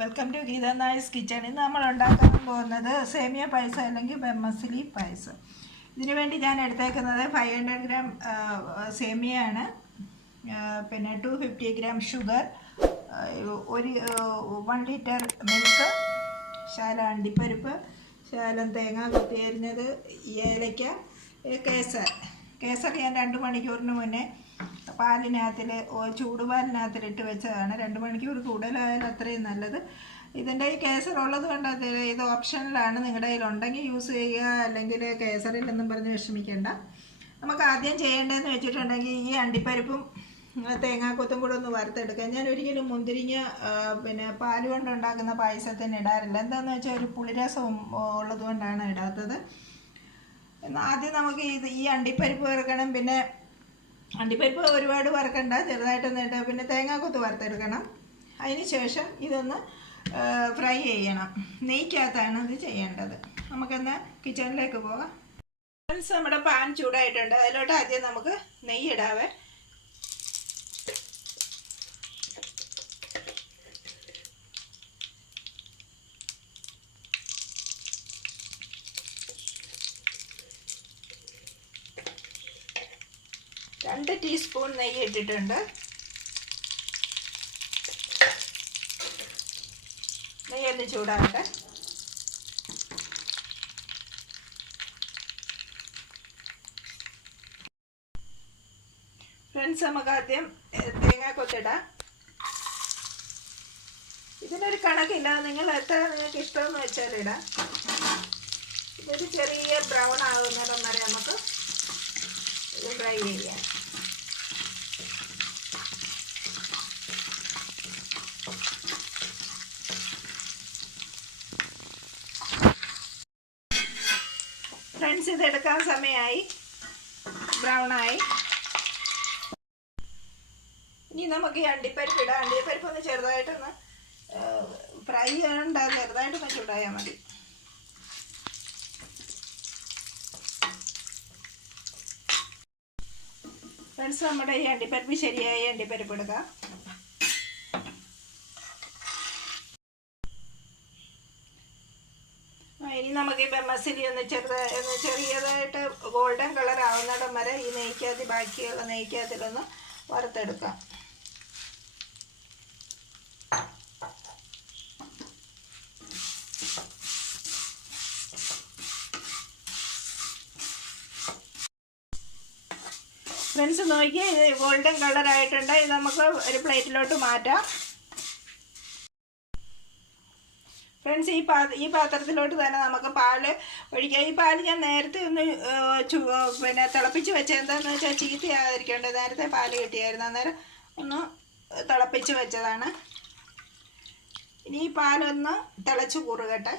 Welcome to Geetha Nair's kitchen. ഇന്ന് നമ്മൾ ഉണ്ടാക്കാൻ പോകുന്നത് സേമിയ പായസം അല്ലെങ്കിൽ ബെമ്മസിലി പായസം. ഇതിനു വേണ്ടി ഞാൻ എടുത്തേക്കുന്നത് 500 ഗ്രാം സേമിയയാണ്, പിന്നെ 250 ഗ്രാം ഷുഗർ, 1 ലിറ്റർ മിൽക്ക്, ശകലം അണ്ടിപ്പരിപ്പ്, ശകലം തേങ്ങ കൊത്തിയരിഞ്ഞത്, ഏലയ്ക്ക, കേസർ ഞാൻ 2 മണിക്കൂറിന് മുന്നേ ചൂടുപാലിനകത്തിലിട്ട് വെച്ചതാണ്. 2 മണിക്കൂർ കൂടുതലായാലും അത്രയും നല്ലത്. ഇതിൻ്റെ ഈ കേസർ ഉള്ളത് കൊണ്ട് ഇത് ഓപ്ഷനിലാണ്, നിങ്ങളുടെ കയ്യിലുണ്ടെങ്കിൽ യൂസ് ചെയ്യുക, അല്ലെങ്കിൽ കേസറില്ലെന്നും പറഞ്ഞ് വിഷമിക്കേണ്ട. നമുക്ക് ആദ്യം ചെയ്യേണ്ടതെന്ന് വെച്ചിട്ടുണ്ടെങ്കിൽ ഈ അണ്ടിപ്പരിപ്പും തേങ്ങാക്കൊത്തും കൂടെ ഒന്ന് വറുത്തെടുക്കുക. ഞാൻ ഒരിക്കലും മുന്തിരിങ്ങ പിന്നെ പാൽ കൊണ്ടുണ്ടാക്കുന്ന പായസത്തിന് ഇടാറില്ല. എന്താണെന്ന് വെച്ചാൽ ഒരു പുളിരസം ഉള്ളത് കൊണ്ടാണ് ഇടാത്തത്. ആദ്യം നമുക്ക് ഈ അണ്ടിപ്പരിപ്പ് വറുക്കണം. പിന്നെ അണ്ടിപ്പരിപ്പ് ഒരുപാട് വറുക്കണ്ട, ചെറുതായിട്ടൊന്ന് ഇട്ട് പിന്നെ തേങ്ങാക്കൊത്ത് വറുത്തെടുക്കണം. അതിന് ശേഷം ഇതൊന്ന് ഫ്രൈ ചെയ്യണം. നെയ്ക്കകത്താണ് ഇത് ചെയ്യേണ്ടത്. നമുക്കെന്നാൽ കിച്ചണിലേക്ക് പോകാം. നമ്മുടെ പാൻ ചൂടായിട്ടുണ്ട്. അതിലോട്ട് ആദ്യം നമുക്ക് നെയ്യ് ഇടാവേ. രണ്ട് ടീസ്പൂൺ നെയ്യ് ഇട്ടിട്ടുണ്ട്. നെയ്യൊന്ന് ചൂടാകട്ടെ. ഫ്രണ്ട്സ്, നമുക്ക് ആദ്യം തേങ്ങാക്കൊത്തിടാം. ഇതിനൊരു കണക്കില്ല, നിങ്ങൾ എത്ര നിങ്ങൾക്ക് ഇഷ്ടമെന്ന് വെച്ചാൽ ഇടാം. ഇതൊരു ചെറിയ ബ്രൗൺ ആകുന്നിടം വരെ നമുക്ക് ഇത് ഫ്രൈ ചെയ്യാം. ഫ്രണ്ട്സ്, ഇതെടുക്കാൻ സമയമായി, ബ്രൗണായി. ഇനി നമുക്ക് ഈ അണ്ടിപ്പരിപ്പ് ഇടാം. അണ്ടിപ്പരിപ്പ് ഒന്ന് ചെറുതായിട്ടൊന്ന് ഫ്രൈ ചെയ്യണ്ട, ചെറുതായിട്ടൊന്ന് ചൂടായാൽ മതി. ഫ്രണ്ട്സ്, നമ്മുടെ ഈ അണ്ടിപ്പരിപ്പ് ശരിയായി അണ്ടിപ്പരിപ്പ് എടുക്കാം. ഇനി നമുക്ക് ഈ ബെമ്മസിലി ഒന്ന് ചെറിയതായിട്ട് ഗോൾഡൻ കളർ ആവുന്നിടം വരെ ഈ നെയ്ക്കകത്ത്, ബാക്കിയുള്ള നെയ്ക്കകത്തിലൊന്ന് വറുത്തെടുക്കാം. ഫ്രണ്ട്സ്, നോക്കിയാൽ ഇത് ഗോൾഡൻ കളർ ആയിട്ടുണ്ട്. ഇത് നമുക്ക് ഒരു പ്ലേറ്റിലോട്ട് മാറ്റാം. ഫ്രണ്ട്സ്, ഈ പാത്രത്തിലോട്ട് തന്നെ നമുക്ക് പാല് ഒഴിക്കാം. ഈ പാല് ഞാൻ നേരത്തെ ഒന്ന് പിന്നെ തിളപ്പിച്ച് വെച്ചത്. എന്താണെന്ന് വെച്ചാൽ ചീത്തയാകാതിരിക്കേണ്ടത്. നേരത്തെ പാല് കിട്ടിയായിരുന്നു, അന്നേരം ഒന്ന് തിളപ്പിച്ച് വെച്ചതാണ്. ഇനി ഈ പാലൊന്ന് തിളച്ച് കുറുകട്ടെ.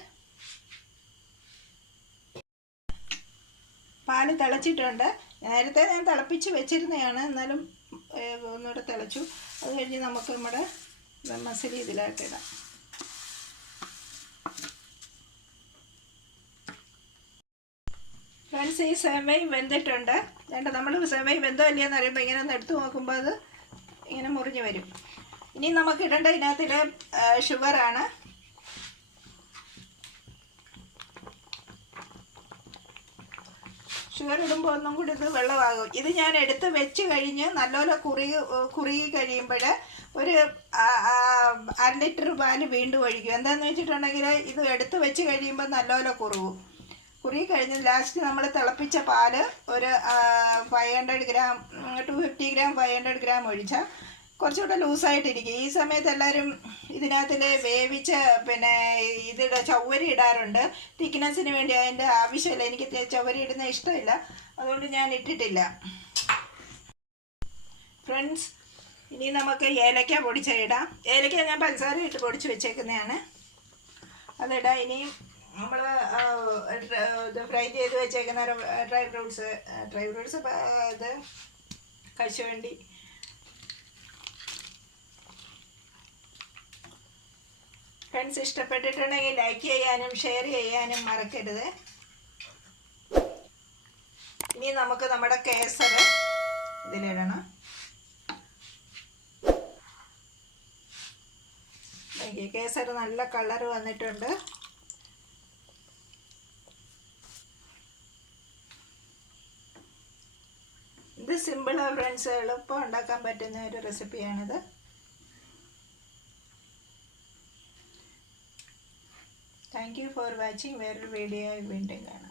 പാല് തിളച്ചിട്ടുണ്ട്. നേരത്തെ ഞാൻ തിളപ്പിച്ച് വെച്ചിരുന്നതാണ്, എന്നാലും ഒന്നുകൂടെ തിളച്ചു. അത് കഴിഞ്ഞ് നമുക്ക് നമ്മുടെ മസാല ഇതിലായിട്ട് ഇടാം. ഫ്രണ്ട്സ്, ഈ സെമയും വെന്തിട്ടുണ്ട്. നമ്മൾ സെമയും വെന്തോ ഇല്ലയെന്ന് അറിയുമ്പോൾ ഇങ്ങനെ ഒന്ന് എടുത്തു നോക്കുമ്പോൾ അത് ഇങ്ങനെ മുറിഞ്ഞ് വരും. ഇനി നമുക്ക് ഇടേണ്ട ഇതിനകത്തിൽ ഷുഗറാണ്. ഷുഗർ ഇടുമ്പോൾ ഒന്നും കൂടി ഇത് വെള്ളമാകും. ഇത് ഞാൻ എടുത്ത് വെച്ച് കഴിഞ്ഞ് നല്ലപോലെ കുറുകി കഴിയുമ്പോൾ ഒരു 1/2 ലിറ്റർ പാല് വീണ്ടും ഒഴിക്കും. എന്താണെന്ന് വെച്ചിട്ടുണ്ടെങ്കിൽ ഇത് എടുത്ത് വെച്ച് കഴിയുമ്പോൾ നല്ലപോലെ കുറുകി കഴിഞ്ഞ് ലാസ്റ്റ് നമ്മൾ തിളപ്പിച്ച പാല് ഒരു 500 ഗ്രാം 250 ഗ്രാം 500 ഗ്രാം ഒഴിച്ചാൽ കുറച്ചുകൂടെ ലൂസായിട്ടിരിക്കും. ഈ സമയത്ത് എല്ലാവരും ഇതിനകത്തിൽ വേവിച്ച് പിന്നെ ചവ്വരി ഇടാറുണ്ട് തിക്നെസ്സിന് വേണ്ടി. അതിൻ്റെ ആവശ്യമില്ല, എനിക്ക് ചവ്വരി ഇടുന്ന ഇഷ്ടമില്ല, അതുകൊണ്ട് ഞാൻ ഇട്ടിട്ടില്ല. ഫ്രണ്ട്സ്, ഇനി നമുക്ക് ഏലക്ക പൊടിച്ചിടാം. ഏലക്ക ഞാൻ പഞ്ചസാര ഇട്ട് പൊടിച്ച് വെച്ചേക്കുന്നതാണ്, അതിടാം. ഇനിയും നമ്മൾ ഇത് ഫ്രൈ ചെയ്ത് വെച്ചേക്കുന്ന ഡ്രൈ ഫ്രൂട്ട്സ് ഇത് കശുവണ്ടി. ഫ്രണ്ട്സ്, ഇഷ്ടപ്പെട്ടിട്ടുണ്ടെങ്കിൽ ലൈക്ക് ചെയ്യാനും ഷെയർ ചെയ്യാനും മറക്കരുത്. ഇനി നമുക്ക് നമ്മുടെ കേസർ ഇതിലിടണം. നോക്കി, കേസർ നല്ല കളർ വന്നിട്ടുണ്ട്. ഇത് സിമ്പിളാണ് ഫ്രണ്ട്സ്, എളുപ്പം ഉണ്ടാക്കാൻ പറ്റുന്ന ഒരു റെസിപ്പിയാണിത്. Thank you for watching. വേറൊരു വീഡിയോ വീണ്ടും കാണാം.